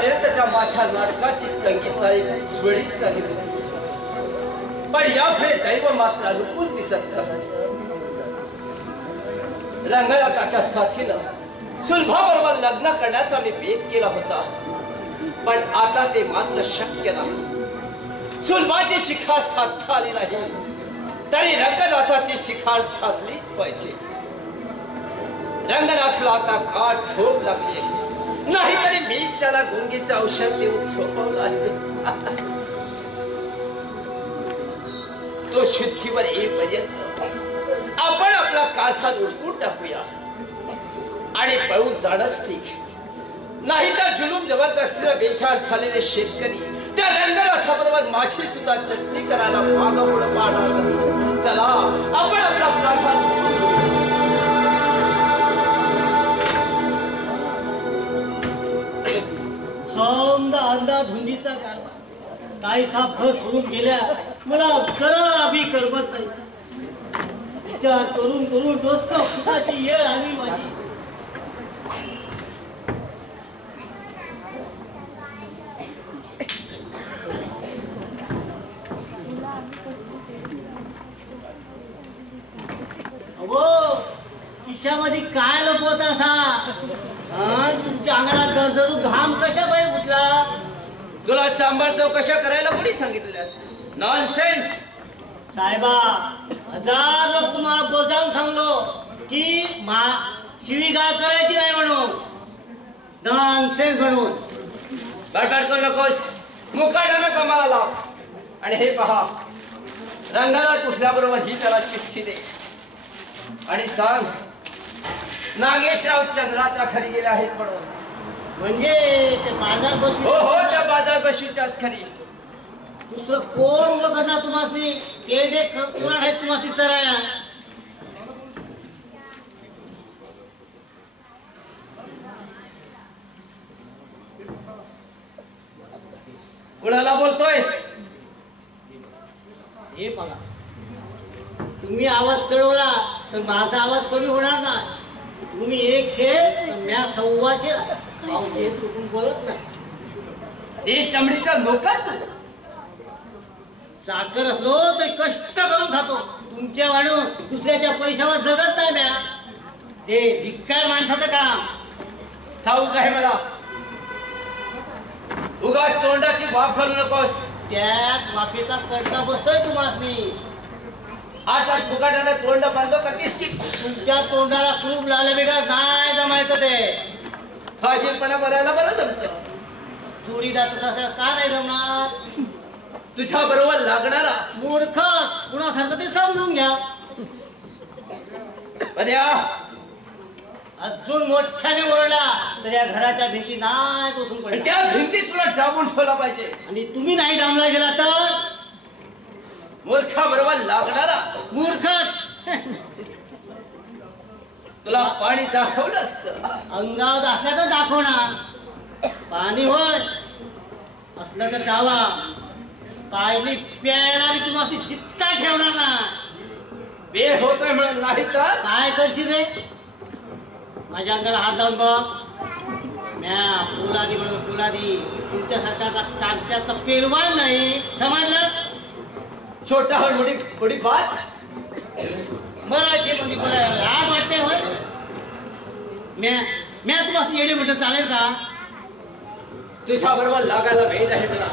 आतापर्यंतच्या माझ्या नाटकाची संगीतलाई सुरळीत चालली होती, पण यापुढे दैव मात्र अनुकूल दिसत नाही. रंगनाथाच्या साथीनं सुलभाबरोबर लग्न करण्याचा मी बेत केला होता, पण आता ते मात्र शक्य नाही. सुलभाची शिखार साधता आली नाही तरी रंगनाथाची शिखार साधलीच पाहिजे. रंगनाथला आता गाढ झोप लागली, नाहीतरी मीच त्याला गुंगीचं औषध देऊन झोपवलं आहे. तो शुद्धीवर येईपर्यंत आपण आपला कारखाना उडकून टाकूया आणि पळून जाणंच ठीक. नाहीतर जुलूम जबरदस्तीने बेचार झालेले शेतकरी त्या रंगनाथाबरोबर माझी सुद्धा चटणी करायला मागं पाहणार. चला आपण आपला कारखाना समजा अंधाधुंदीचा कारभार काही साफर सोडून गेल्या मला जरा बी करमत नाही. विचार करून करून डोसकं फुटाची येळ आली माझी. अहो खिशामध्ये काय लपवत असा? तुमच्या अंगाला दरदरू घाम कशा पाहिजे उठला? तुला चांभार चौकशा करायला कोणी सांगितलं? नॉनसेन्स. साहेबा, हजार लोक तुम्हाला बोजावून सांगलो की शिवीगाळ करायची नाही म्हणून. नॉनसेन्स म्हणून बडबड करू नकोस, मुकाट्यानं कामाला लाव. आणि हे पहा, रंगनाथ उठल्याबरोबर ही त्याला चिठ्ठी दे आणि सांग नागेशराव चंद्राच्या घरी गेले आहेत म्हणून. म्हणजे ते बाजार बसू? हो हो, त्या बाजार बसूच्याच घरी. दुसरं कोण करणार तुम्हाला? ते जे कोण आहेत तुम्हाला चराया? कुणाला बोलतोयस? हे बघा, तुम्ही आवाज चढवला तर माझा आवाज कमी होणार ना. तुम्ही एक शेर तर म्या 1.25 शेर चुकून बोलत नाही. ते चमडीचा नोकर तू. साखर असलो तर कष्ट करून खातो. तुमच्या वाढून दुसऱ्याच्या पैशावर जगत नाही म्या. ते भिक्कार माणसाचं काम. ठाऊक आहे मला. उगाच तोंडाची वाफ घालू नकोस. त्यात वाफेचा चढका बसतोय तुम्हाला. आठ फुकाट्यानं तोंड बांधतो का किसकी? तुमच्या तोंडाला खूप लाल बिगार नाही जमायचं. ते फाजीलपणा करायला बरं जमतं. जोडीदार तसा का नाही जमणार? तुझ्या बरोबर लागणारा मूर्ख कुणासारखं ते समजून घ्या. अजून मोठ्याने ओरडला तर या घराच्या भिंती नाही बसून पडल्या. त्या भिंती तुला डांबून ठेवला पाहिजे. आणि तुम्ही नाही डांबला गेला तर मूर्खा बरोबर लागणारा मूर्खच. तुला पाणी दाखवलं असतं. अंगावर असल्या तर दाखवणार. पाणी होय असलं तर दावा. पाणी प्यायला मी तुम्हाला चित्ता ठेवणार ना. वेळ होतोय म्हणून. नाही तर काय करशील रे? माझ्या अंगाला हात लावून बघ. म्या पुलादी म्हणून पुलादी. तुमच्यासारखा कागदाचा पेलवान नाही. समजलं? छोटा मोठी थोडी बात. मराठी मध्ये बोलायला लाज वाटते होय. म्या तुम्हाला येणे म्हटलं चालेल का? तुझ्या बरोबर लागायला भेट आहे मला.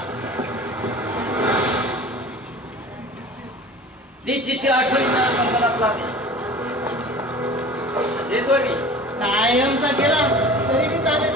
ती चिठ्ठी आठवणीत देतोय मी. कायमचा केला तरी मी चालेल.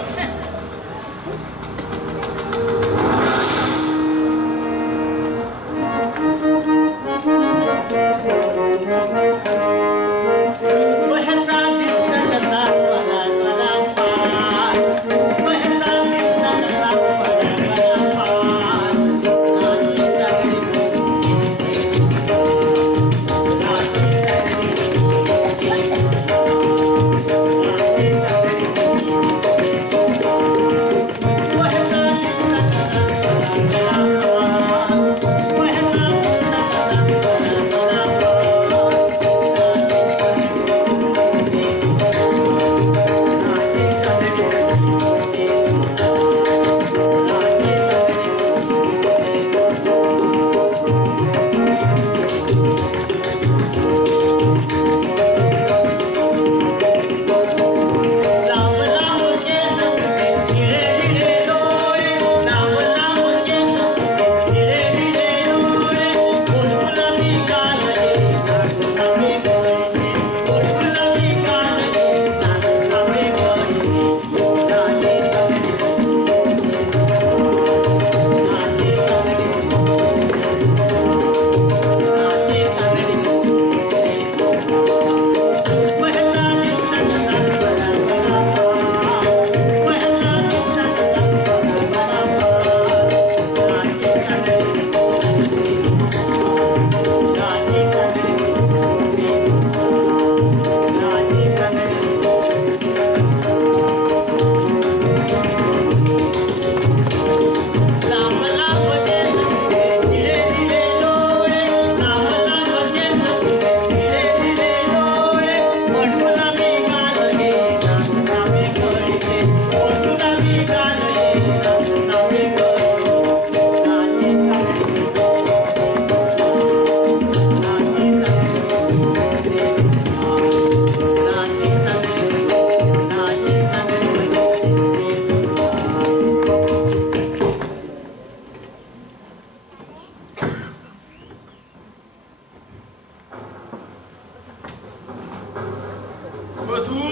वधू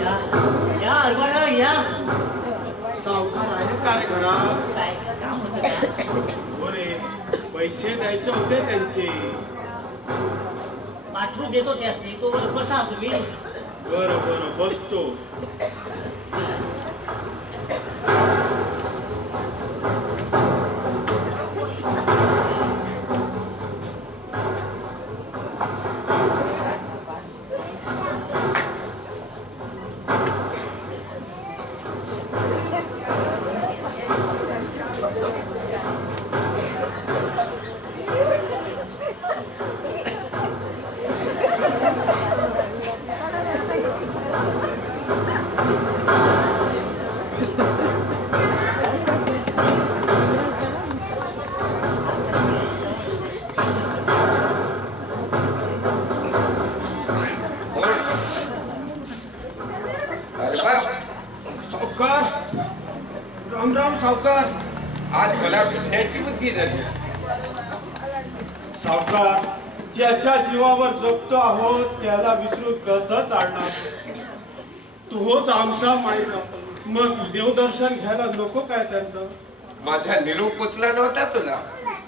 या या हरभरा या. सावकार आहे का रे घरात? काय काम होतं का? बरे पैसे द्यायचे होते त्यांचे. पाठवून देतो त्यासनी. तो बरं बसा तुम्ही. बरं बरं बसतो. सावकार राम राम सावकार. आज मला विचारायची बुद्धी झाली. सावकार ज्याच्या जीवावर जगतो आहोत त्याला विसरून कसं चालणार. तोच आमचा मायका. मग देवदर्शन घ्यायला नको काय त्यांचं? माझा निरोप पोचला नव्हता तुला?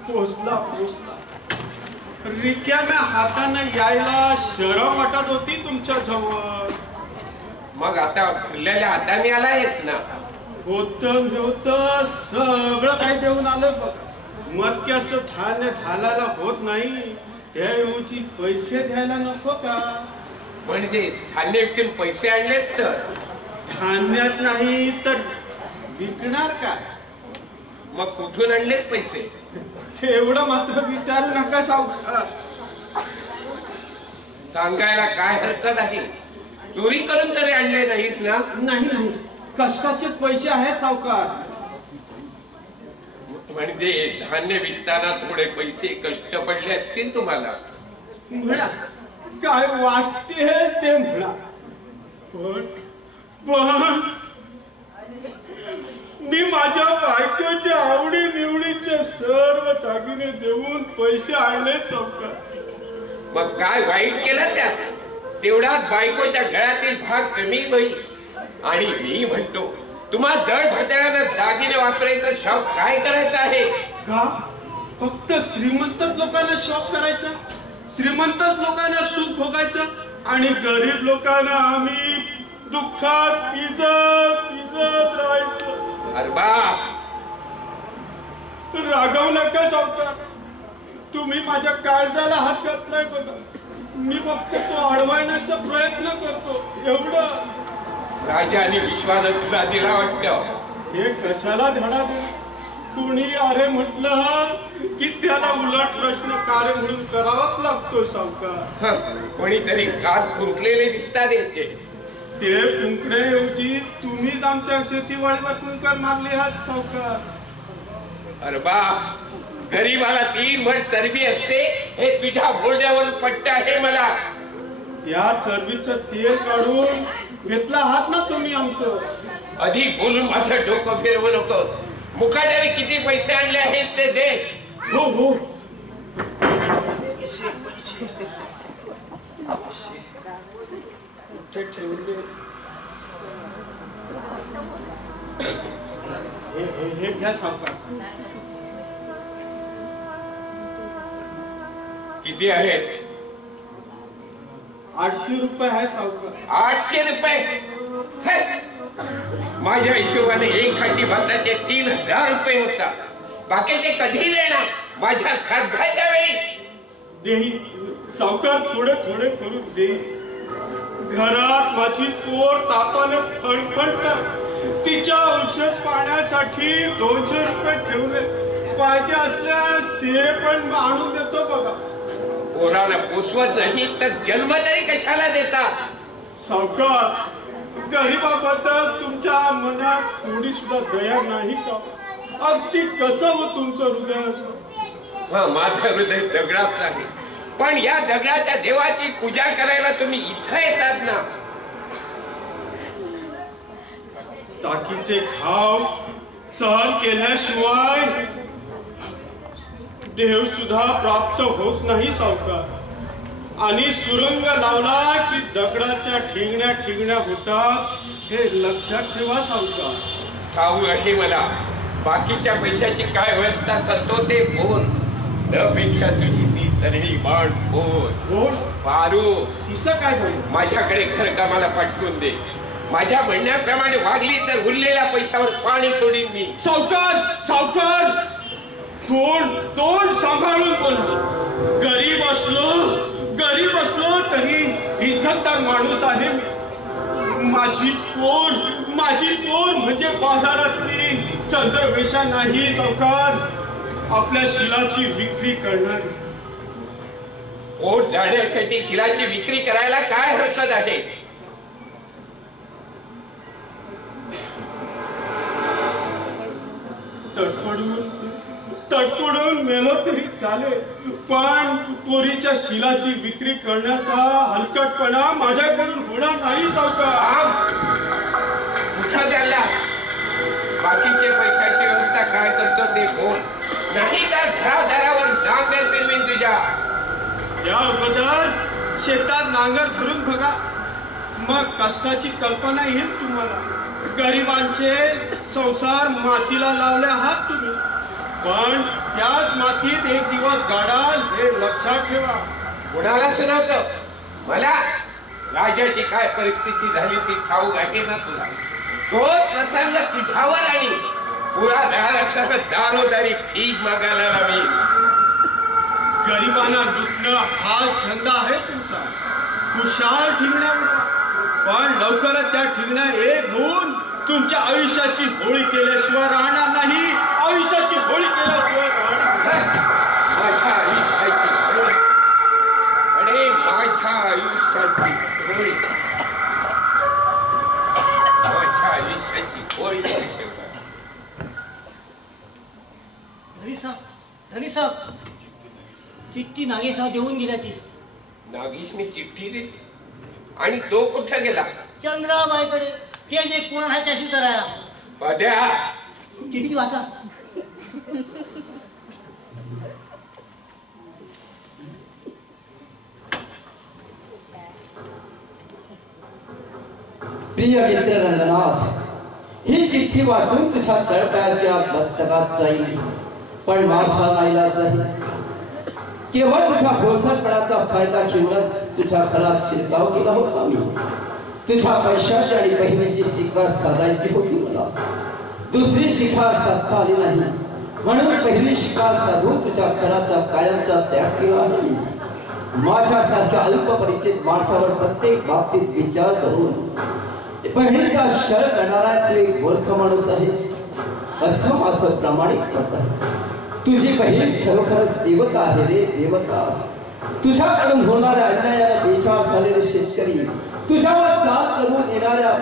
पोचला पोचला. रिक्याम्या हाताने यायला शरम वाटत होती तुमच्या जवळ. मग आता भरलेल्या हाताने आलायच ना. होत सगळं काही देऊन आलं बघ. मक्याचं धान्य घालायला होत नाही त्याऐवजी पैसे द्यायला नको का? म्हणजे धान्य विकून पैसे आणलेच तर? धान्यात नाही तर विकणार काय? मग कुठून आणलेच पैसे? तेवढं मात्र विचारू नका सावकार. सांगायला काय हरकत आहे? चोरी करून तरी आणले नाहीस ना? नाही नाही कष्टाचे पैसे आहेत सावकार. म्हणजे धान्य विकताना थोडे पैसे कष्ट पडले असतील तुम्हाला? म्हणा काय वाटते ते म्हणा. पण पण मी माझ्या बायकोच्या आवडी निवडीचे सर्व दागिने देऊन पैसे आणले सावकार. मग काय वाईट केलं त्यात? तेवढ्यात बायकोच्या गळ्यातील भाग कमी होईल. आणि मी म्हणतो तुम्हा दळ भद्रानं दागिने वापरायचं शौक काय करायचं आहे का? फक्त श्रीमंतच लोकांना शौक करायचा, श्रीमंतच लोकांना सुख भोगायचं आणि गरीब लोकांना आम्ही दुःखात पिजत पिजत राहायचं. अरे बा, रागवू नका सावकार. तुम्ही माझ्या काळजाला हात घातलाय बघा. मी फक्त तो अडवायण्याचा प्रयत्न करतो एवढं. राजाने विश्वास तुला दिला वाटतं. हे कशाला धडा दे? कुणी अरे म्हटलं की त्याला उलट प्रश्न कार्य म्हणून करावाच लागतो सावकार. कोणीतरी कान फुंकलेले दिसतात याचे. ते फुंकण्याऐवजी तुम्हीच आमच्या शेतीवाडीवर फुंकर मारले आहात सावकार. अरे बा, गरीबाला 3 मण चरबी असते हे तुझ्या बोलण्यावरून पट्ट आहे मला. त्या चरबीचं तेल काढून घेतला आहात ना तुम्ही आमचं. अधिक बोलून माझं डोकं फिरवू नकोस. मुखाजारी किती पैसे आणले आहेस ते दे. हो हो. कुठे ठेवले? हे घ्या सावकार. किती आहेत? 800 रुपये आहे सावकार. 800 रुपये? हे, माझ्या हिशोबाने एक खाटी भाताचे 3000 रुपये होता. बाकीचे कधी देणार? माझ्या श्राद्धाच्या वेळी देईन सावकार. थोडे थोडे करून देईन. घरात माझी पोर तापाने फणफणत. तिच्या औषध पाण्यासाठी 200 रुपये ठेवले. पाहिजे असल्यास ते पण आणून देतो बघा. पोराला पोसवत नाही तर जन्म तरी कशाला देता? सावकार, गरीबाबद्दल तुमच्या मनात थोडी सुद्धा दया नाही का? अगदी कसं हो तुमचं हृदय? हा, माझं हृदय दगडाच आहे. पण या दगडाच्या देवाची पूजा करायला तुम्ही इथं येतात ना. टाकीचे घाव सहन केल्याशिवाय देव सुद्धा प्राप्त होत नाही सावकार. आणि सुरंग लावला की दगडाच्या ठिंगण्या होतात, हे लक्षात ठेवा सावकार. ठाऊ आहे मला. बाकीच्या पैशाची काय व्यवस्था करतो ते कोण? त्यापेक्षा तुझी ती तरणी बाण कोण? पारू. तिचं काय झालं? माझ्याकडे घरकामाला पाठवून दे. माझ्या म्हणण्याप्रमाणे वागली तर उरलेल्या पैशावर पाणी सोडीन मी. सावकार तोंड सांभाळून बोला. गरीब असलो तरी इज्जतदार माणूस आहे मी. माझी पोर म्हणजे बाजारातली चंद्रवेषा नाही सावकार. आपल्या शिलाची विक्री करणारी. ओढ जाण्यासाठी शिलाची विक्री करायला काय हरकत आहे? तडफडून मेलो तरी चालेल, पण पोरीच्या शिलाची विक्री करण्याचा हलकटपणा माझ्याकडून होणार नाही सावकार. कुठं चाललास? बाकीचे पैशाची व्यवस्था काय करतो ते बोल, नाही तर घरादारावर नांगर फिरवीन तुझ्या. या अगोदर शेतात नांगर धरून बघा, मग कष्टाची कल्पना येईल तुम्हाला. गरिबांचे संसार मातीला लावले आहात तुम्ही, पण त्याच मातीत एक दिवस गाडाल हे लक्षात ठेवा. कुणाला सुनावतं? मला राजाची काय परिस्थिती झाली ती ठाऊक आहे ना तुला. तो प्रसंग तुझ्यावर आणि पुरा दळारक्षक दारोदारी भीक मागायला लावी. गरिबांना लुटणं हाच धंदा आहे तुमचा. खुशाल ठिंगण्या उडवा, पण लवकरच त्या ठिंगण्या एक होऊन तुमच्या आयुष्याची होळी केल्याशिवाय राहणार नाही. आयुष्याची होळी केल्याशिवाय राहणार. माझ्या आयुष्याची होळी आणि माझ्या आयुष्याची होळी, माझ्या आयुष्याची होळी. धनी साहेब, चिठ्ठी नागेशराव देऊन गेल्या. ती नागेशने चिठ्ठी दिली आणि तो कुठे गेला? चंद्राबाईकडे. ते जे कोण आहे त्याशी करायला. पद्या, चिठ्ठी वाचा. प्रिय मित्र रंगनाथ, ही चिठ्ठी वाचून तुझ्या तळपायाच्या मस्तकात जाईल, पण माझा नाईलाज नाही. केवळ तुझ्या भोसरपणाचा फायदा घेऊनच तुझ्या घरात शिरकाव केला होता मी. तुझ्या पैशाची आणि बहिणीची शिकार साधायची होती मला. दुसरी शिकार साधता आली नाही, म्हणून पहिली शिकार साधून तुझ्या घराचा कायमचा त्याग केला आहे मी. माझ्यासारख्या अल्पपरिचित माणसावर प्रत्येक बाबतीत विचार करून बहिणीचा शर करणारा तू एक मूर्ख माणूस आहेस, असं माझं प्रामाणिक मत आहे. तुझी बहीण खरोखरच देवता आहे रे, देवता. तुझ्याकडून होणाऱ्या अन्यायाला बेचार झालेले शेतकरी तुझ्यावर चाल करून येणाऱ्या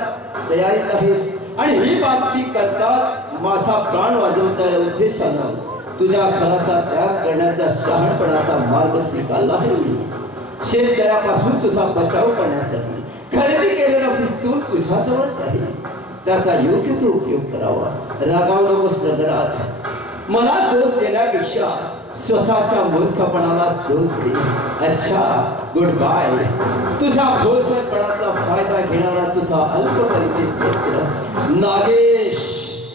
तयारीत आहेत, आणि ही बातमी करताच माझा प्राण वाजवण्याच्या उद्देशानं तुझ्या घराचा त्याग करण्याचा शहाणपणाचा मार्ग स्वीकारला आहे. शेतकऱ्यापासून तुझा बचाव करण्यासाठी खरेदी केलेला पिस्तूल तुझ्याजवळच आहे. त्याचा योग्य तो उपयोग करावा. रागावू नकोस नजरात. मला दोष देण्यापेक्षा स्वतःच्या मूर्खपणाला दोष दे. अच्छा, गुड बाय. तुझा भोसरपणाचा फायदा घेणारा तुझा अल्पपरिचित मित्र नागेश.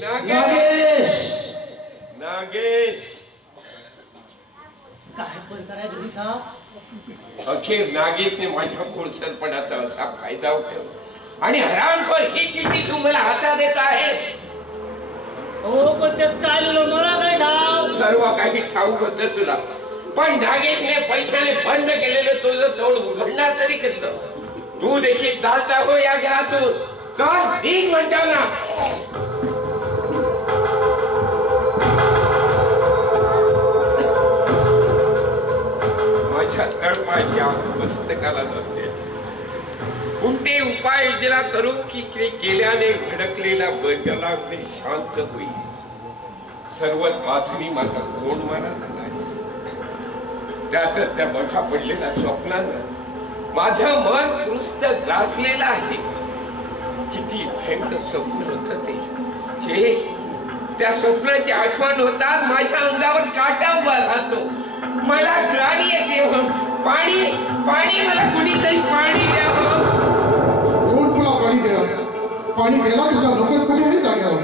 नागेश नागेश. काय पण कराय धनी साहेब? अखेर नागेशने माझ्या भोसरपणाचा असा फायदा उठवला आणि हरामखोर ही चिठ्ठी तू मला हातात देत आहे. हो, पण त्यात काय लिहिलं मला काय ठाव? सर्व काही ठाऊक होतं तुला, पण नागेशने पैशाने बंद केलेलं तुझं तोंड उघडणार तरी कसं? तू देखील चालता हो या घरातून. चल ठीक म्हणता ना. माझ्या तळपायच्या पुस्तकाला जाते. कोणते उपाय योजना करू की केल्याने भडकलेला बंगला अगदी शांत होईल. सर्वच बाजूनी माझा गोंड मारा झाला. त्यातच त्या बघा पडलेल्या स्वप्नानं माझं मन दुरुस्त ग्रासलेलं आहे. किती भयंकर स्वप्न होत ते. जे त्या स्वप्नाची आठवण होतात माझ्या अंगावर काटा उभा राहतो. मला ग्लानी येते. पाणी पाणी, मला कुणीतरी पाणी द्यावं. कोण तुला पाणी देणार? पाणी द्यायला तुझा नोकर कोणी आहे जाग्यावर?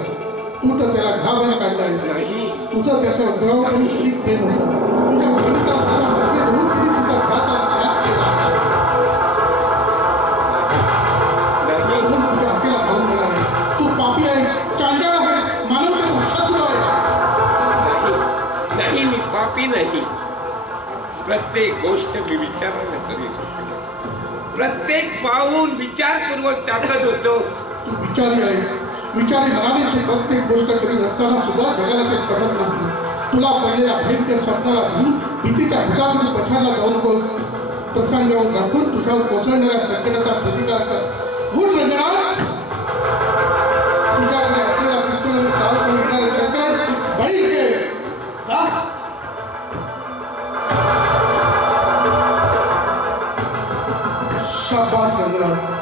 तू तर त्याला घराबाहेर काढलायस. नाही. तुझं त्याच्या गुणावर किती प्रेम होतं. तुझ्या बहिणीचा मला मागे धरून तिने तुझा घराचा त्याग केला. नाही. कोण तुझ्या हक्कीला घालून देणार आहे? तू पापी आहेस, चांडाळ आहेस, मानवतेचा शत्रू आहेस. नाही, मी पापी नाही. प्रत्येक गोष्ट मी विचारानं करीत होतो. प्रत्येक पाऊल विचारपूर्वक टाकत होतो. तू विचारी आहेस. विचारी मनाने तू प्रत्येक गोष्ट करीत असताना सुद्धा जगाला ते पडत नाही. तुला पडलेल्या भयंकर स्वप्नाला घेऊन भीतीच्या भुतामध्ये पछाडला जाऊ नकोस. प्रसंगावर राखून तुझ्यावर कोसळणाऱ्या संकटाचा प्रतिकार कर. उठ रंगनाथ. तुझ्याकडे असलेल्या पिस्तूल चाल करून येणारे शंकराची बळी घे. जा. शाबास रंगनाथ.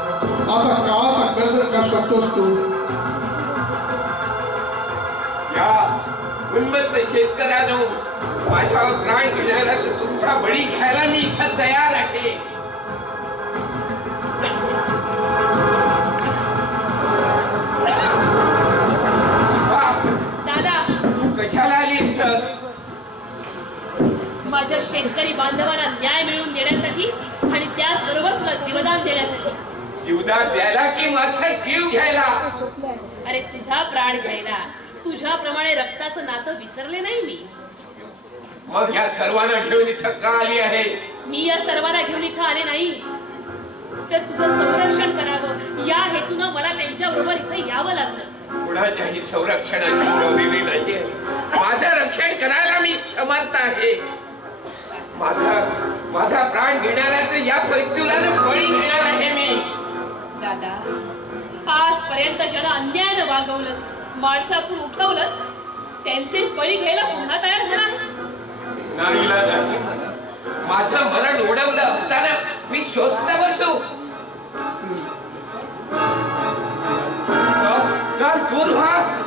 आता काळाचा गर्दर का शोधतोस तू? या उन्मत्त शेतकऱ्यानो, माझ्यावर प्राण घेण्याला तर तुमचा बळी घ्यायला मी इथं तयार आहे. दादा, तू कशाला आली इथं? माझ्या शेतकरी बांधवांना न्याय मिळवून देण्यासाठी आणि त्याचबरोबर तुला जीवदान देण्यासाठी. जीवदान द्यायला की माझा जीव घ्यायला? अरे तुझा प्राण घ्यायला. तुझ्याप्रमाणे रक्ताचं नातं विसरले नाही मी. मग या सर्वांना घेऊन इथं का आली आहे? मी या सर्वांना घेऊन इथं आले नाही, तर तुझं संरक्षण करावं या हेतूनं मला त्यांच्या बरोबर इथं यावं लागलं. कुणाच्याही संरक्षणाची गरज नाहीये. माझं रक्षण करायला मी समर्थ आहे. माझा प्राण घेणाऱ्याचं या फैस्तुलानं बळी घेणार आहे मी. दादा, आजपर्यंत ज्याला अन्यायानं वागवलंस, माणसातून उठवलंस, त्यांचेच बळी घ्यायला पुन्हा तयार झाला. नाहीला नाही. माझं मरण ओढवलं असताना मी स्वस्त बसू? चल दूर व्हा.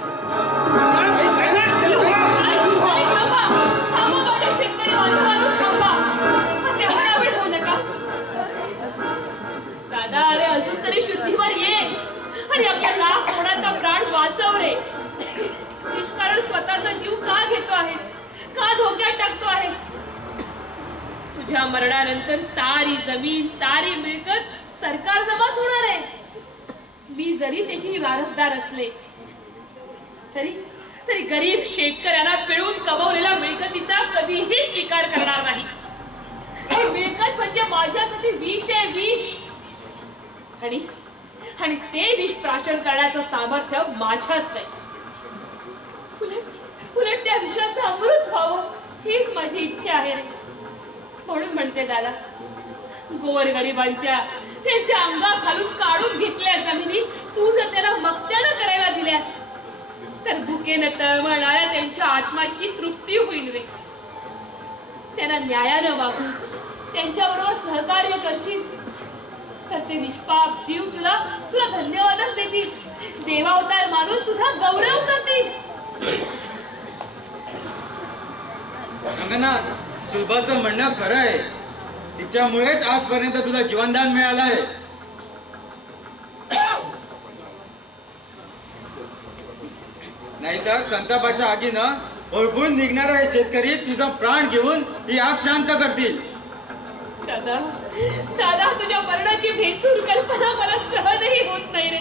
दादा, अरे अजून तरी शुद्धीवर ये आणि आपल्या लाख कोणाचा प्राण वाचव रे. निष्कारण स्वतःचा जीव का घेतो आहेस? का धोक्यात टाकतो आहेस? तुझ्या मरणानंतर सारी जमीन, सारी मिळकत सरकार जमाच होणार आहे. मी जरी त्याची वारसदार असले तरी तरी गरीब शेतकऱ्यांना पिळून कमवलेल्या मिळकतीचा कधीही स्वीकार करणार नाही. मिळकत म्हणजे माझ्यासाठी विष आहे, विष. आणि ते विष प्राशन करण्याचं सामर्थ्य माझ्यात नाही. उलट त्या विषाचं अमृत व्हावं हीच माझी इच्छा आहे रे. म्हणून म्हणते दादा, गोरगरिबांच्या त्यांच्या अंगाखालून काढून घेतल्या जमिनी तू जर त्याला मक्त्यानं करायला दिल्यास तर भुकेनं तळमळणाऱ्या त्यांच्या आत्माची तृप्ती होईल रे. त्यांना न्यायानं वागून त्यांच्याबरोबर सहकार्य करशील तर ते निष्पाप जीव तुला धन्यवादच देतील. देवावतार मानून तुझा गौरव करतील. रंगनाथ, सुलभाचं म्हणणं खरं आहे. तिच्यामुळेच आजपर्यंत तुला जीवनदान मिळालं आहे. नाहीतर संतापाच्या आगीनं ओळखून निघणारा हे शेतकरी तुझा प्राण घेऊन ही आग शांत करतील. दादा, दादा, तुझ्या मरणाची भेसूर कल्पना मला सहजही होत नाही रे.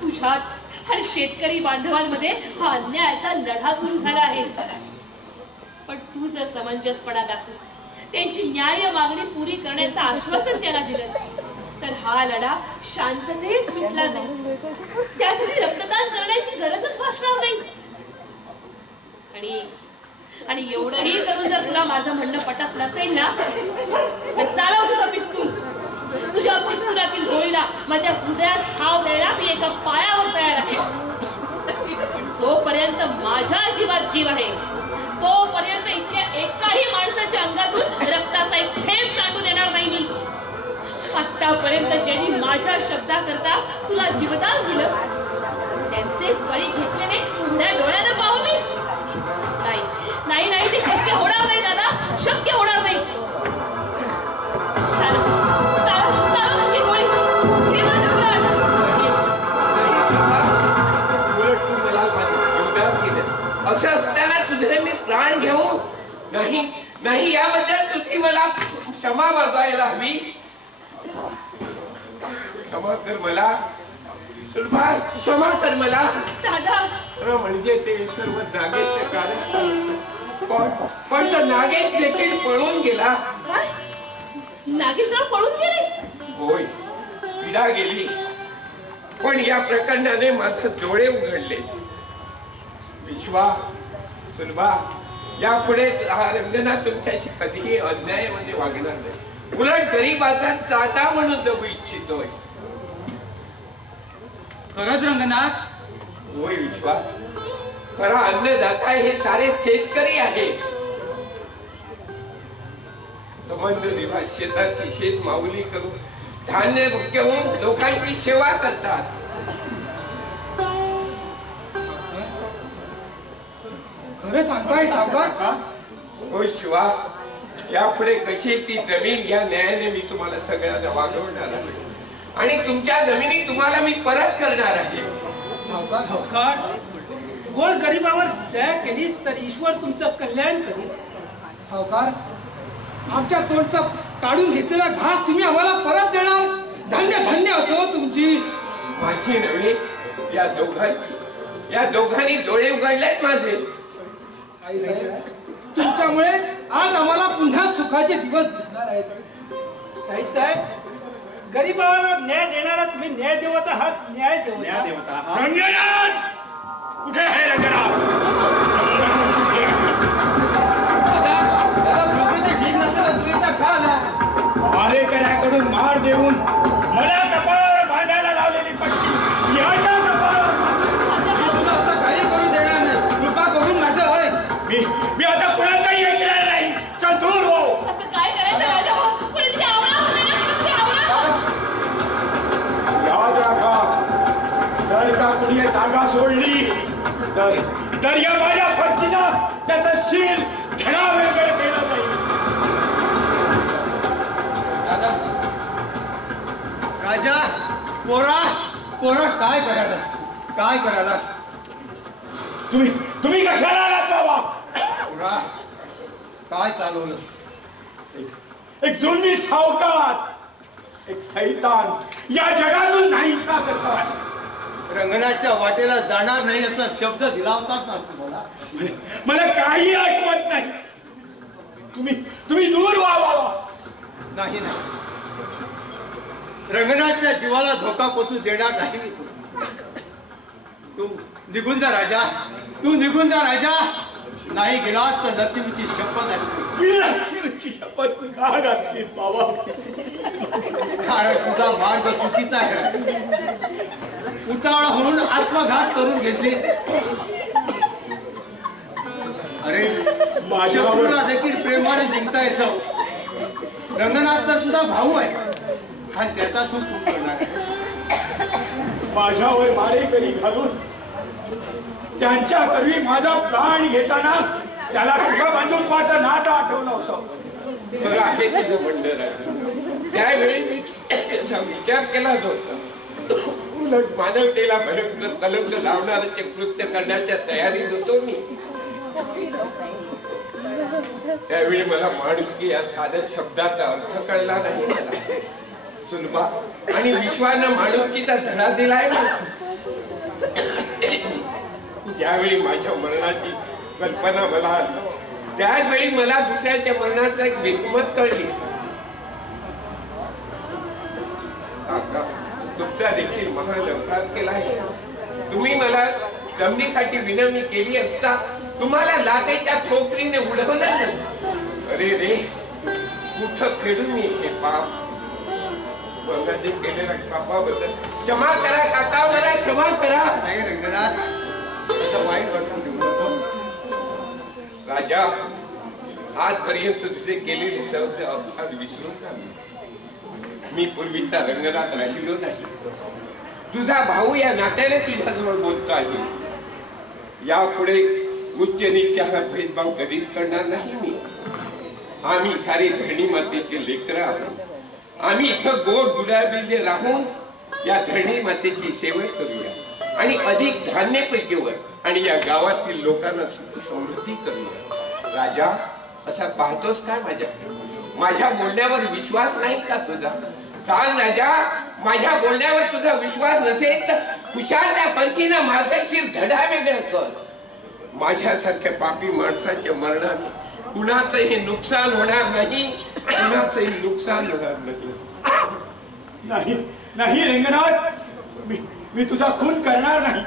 तुझ्यात आणि शेतकरी बांधवांमध्ये हा अन्यायाचा लढा सुरू झाला आहे. पण तू जर समंजसपणा दाखवून त्यांची न्याय मागणी पुरी करण्याचं आश्वासन त्यांना दिलं तर हा लढा शांततेत मिटला जाईल. त्यासाठी रक्तदान करण्याची गरजच भासणार नाही. आणि एवढंही करून जर तुला माझं म्हणणं पटत नसेल ना तर चालव तुझा पिस्तूल. तुझ्या पिस्तुलातील गोळीला माझ्या हृदयात ठाव द्यायला मी एका पायावर तयार आहे. पण जोपर्यंत माझ्या जीवात जीव आहे तोपर्यंत इथल्या एकाही माणसाच्या अंगातून रक्ताचा एक थेंब सांडू देणार नाही मी. आतापर्यंत ज्यांनी माझ्या शब्दाकरता तुला जीवदान दिलं त्यांचेच बळी घेतलेले उघड्या डोळ्यानं पाहू मी? नाही, नाही, नाही, ते शक्य होणार नाही दादा, शक्य होणार नाही. नाही नाही, याबद्दल तुझी मला क्षमा मागायला हवी. क्षमा कर मला सुलभा, क्षमा कर मला. दादा म्हणजे ते सर्व नागेशचे कारस्थान. पण तो नागेश देखील पळून गेला. काय नागेशराव पळून गेले? होय, पीडा गेली. पण या प्रकरणाने माझे डोळे उघडले. विश्वा, सुलभा, यापुढे हा रंगनाथ तुमच्याशी कधीही अन्यायामध्ये वागणार नाही. उलट गरीबाचा चाटा म्हणून जगू इच्छितोय. खरंच रंगनाथ? होय विश्वा, खरा अन्नदाता हे सारे शेतकरी आहेत. संबंध निवास शेताची शेत माऊली करून धान्य घेऊन लोकांची सेवा करतात. खरं सांगताय सावकार? होय शिवा, यापुढे कशी ती जमीन या न्यायाने मी तुम्हाला सगळ्यांना वागवणार आहे आणि तुमच्या जमिनी तुम्हाला मी परत करणार आहे. सावकार, गोळ गरिबावर दया केली तर ईश्वर तुमचं कल्याण करेल. सावकार, आमच्या तोंडचा काढून घेतलेला घास तुम्ही आम्हाला परत देणार. धन्य धन्य असो तुमची. माझी नव्हे, या दोघांनी डोळे उघडलेत माझे. आई साहेब, तुमच्यामुळे आज आम्हाला पुन्हा सुखाचे दिवस दिसणार आहेत. काही साहेब, गरिबाला न्याय देणारा तुम्ही न्याय देवता आहात. न्याय देवता. रंगनाथ, कुठे आहे रंगनाथ? मारेकऱ्याकडून मार देऊन मला कपाळावर बांधायला लावलेली पट्टी याच्या कपाळावर तुला असं काही करू देणार नाही. कृपा करून माझं होय. मी आता कुणाचाही ऐकणार नाही. चल दूर हो. असं काय करायचं राजा भाऊ? कोणीतरी आवरा होते ना, तुमची आवरा. याद राखा, जर का कुणी जागा सोडली तर या माझ्या फरशीनं त्याचं शील धडावेगळं केलं जाईल. राजा, पोरा काय करायलास? काय करायलास? तुम्ही कशाला आलात बाबा? पोरा, काय चालवलंस? एक जुनी सावकार, एक सैतान या जगातून नाहीसा करतात. रंगनाच्या वाटेला जाणार नाही असा शब्द दिला होता ना तुम्हाला. मला काही आठवत नाही. तुम्ही दूर व्हा. नाही नाही, रंगनाथच्या जीवाला धोका पोचू देणार नाही मी तुला. तू निघून जा राजा, तू निघून जा राजा. नाही गेलास तर लक्ष्मीची शपथ आहे. लक्ष्मीची शपथ का घातलीस बाबा? कारण तुझा मार्ग चुकीचा आहे. उतावळा होऊन आत्मघात करून घेशील. अरे, शत्रूला देखील प्रेमाने जिंकता येतं. रंगनाथ तर तुझा भाऊ आहे आणि त्याचा चूक तू करणार आहे. माझ्यावर मारेकरी घालून त्यांच्या करवी माझा प्राण घेताना त्याला तुझ्या बंधुत्वाचं नातं आठवलं होतं. बघा, हे तुझं बंडर आहे. त्यावेळी मी त्याचा विचार केला होता. उलट मानवतेला भयंकर कलंक लावणाऱ्याचे कृत्य करण्याच्या तयारीत होतो मी. त्यावेळी मला माणुसकी या साध्या शब्दाचा अर्थ कळला नाही मला. सुलभा आणि विश्वानं माणुसकीचा धडा दिलाय मला. ज्यावेळी माझ्या मरणाची कल्पना मला आली, त्याचवेळी मला दुसऱ्याच्या मरणाचा एक बेकुमत कळली. काका, तुमचा देखील महान अपराध केला आहे. तुम्ही मला जमिनीसाठी विनवणी केली असता तुम्हाला लाटेच्या ठोकरीने उडवलं नाही. अरे रे, कुठं फेडून मी हे पाप? बंगाजी केलेल्या पापाबद्दल क्षमा करा काका, मला क्षमा करा. नाही रंगनाथ, असं वाईट वाटून देऊ नकोस. राजा, आजपर्यंत तुझे केलेले सर्व अपराध विसरून जा. मी पूर्वीचा रंगनाथ राहिलो नाही. तुझा भाऊ या नात्याने तुझ्याजवळ बोलतो आहे. यापुढे उच्च नीच हा भेदभाव कधीच करणार नाही मी. आम्ही सारी धरणी मातेची लेकरं आहोत. आम्ही इथं गोड गुलाबीने राहून या धरणी मातेची सेवा करूया आणि अधिक धान्य पैकीवर आणि या गावातील लोकांना सुख समृद्धी करूया. राजा, असा पाहतोस काय माझ्या बोलण्यावर विश्वास नाही का तुझा? सांग राजा, माझ्या बोलण्यावर तुझा विश्वास नसेल तर कुशाल त्या फरशीनं माझं शिर धडा वेगळं कर. माझ्यासारख्या पापी माणसाच्या मरणाने कुणाचंही नुकसान होणार नाही, कुणाचंही नुकसान होणार नाही. नाही नाही रंगनाथ, मी तुझा खून करणार नाही.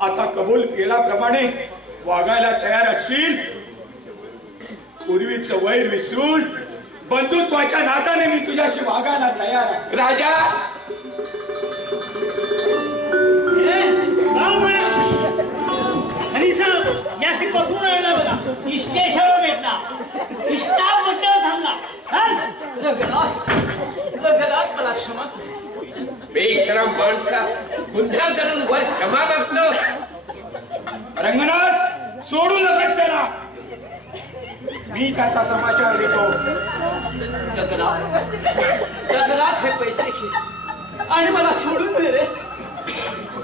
आता कबूल केल्याप्रमाणे वागायला तयार असशील? पूर्वीचं वैर विसरून बंधुत्वाच्या नात्याने मी तुझ्याशी वागायला तयार आहे. राजा आणि साहेब याशी पकडून आणला बघा, स्टेशनवर भेटला, स्टाफ म्हटल्यावर थांबला. मला क्षमा बेशरम माणसा, गुन्हा करून वर क्षमा मागतो. रंगनाथ, सोडू नकोस त्याला. मी त्याचा समाचार देतो. जगलात हे पैसे घे आणि मला सोडून दे रे.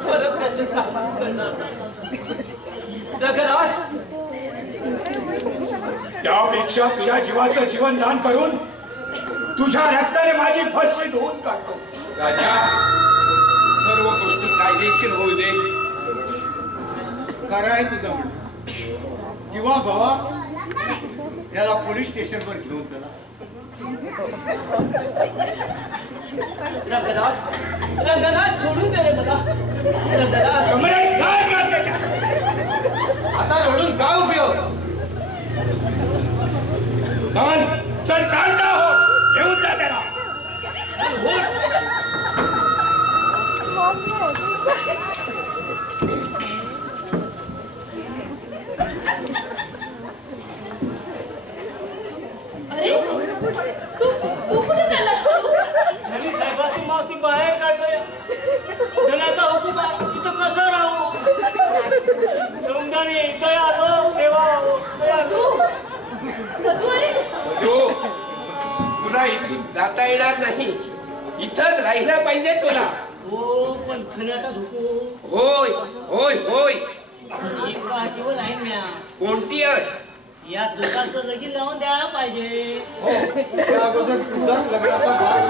परत कसं करणार जगलात? त्यापेक्षा तुझ्या जीवाचं जीवनदान करून तुझ्या रक्ताने माझी फरशी धुवून काढतो. राजा, सर्व गोष्टी कायदेशीर होऊ दे. काय तुझं म्हणणं? किंवा भावा, याला पोलीस स्टेशनवर घेऊन चला. रंगनाथ सोडून दे रे मला. आता रडून का उपयोग? चल चालता हो, घेऊन जा त्याला. अरे तू कुठे चाललास तू? आणि साहेबाची माती बाहेर काढलंय. धनाचा हुकूम आहे, इथं कसं राहू? समजाने इथं आलो तेव्हा मधू अरे तुला इथून जाता येणार नाही, इथंच राहिलं पाहिजे तुला. हो, पण धनाचा हुकूम. होय होय होय. एक पाठीवर आहे म्या. कोणती अट? या दोघांचं लगीन लावून द्यायला पाहिजे. हो, त्या अगोदर तुझाच लग्नाचा भाग.